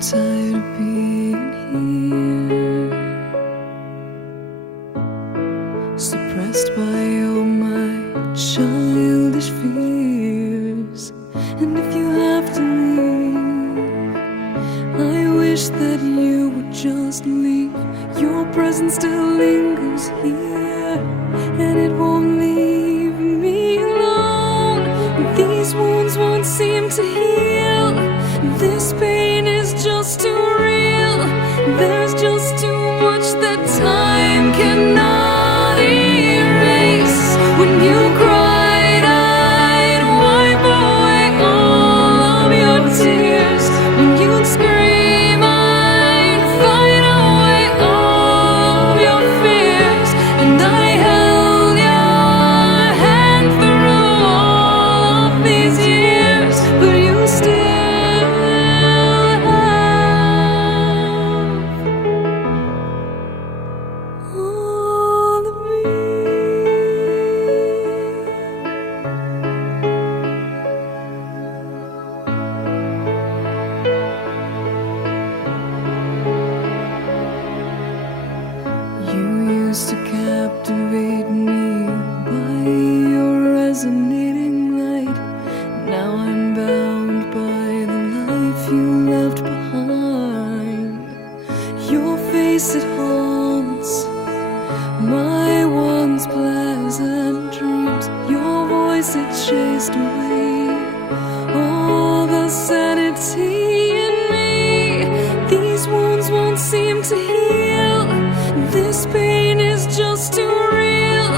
tired of being here, suppressed by all my childish fears. And if you have to leave, I wish that you would just leave. Your presence still lingers here, and it won't leave me alone. These wounds won't seem to heal. This pain is just too real. There's just too much that time cannot erase. When you cried, I'd wipe away all of your tears. When you'd scream, I'd fight away all of your fears. And I held your hand through all of these years, but you still all of me. You used to captivate me by your resonating light. Now I'm bound by the life you left behind. Your face, it haunts my once pleasant dreams. Your voice, it chased away all the sanity in me. These wounds won't seem to heal. This pain is just too real.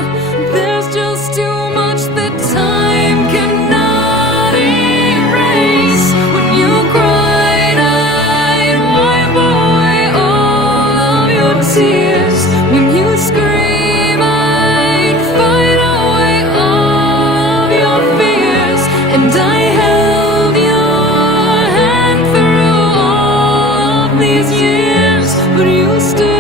There's just too much that time cannot erase. When you cried, I'd wipe away all of your tears. When you scream, I'd fight away all of your fears. And I held your hand through all of these years, but you still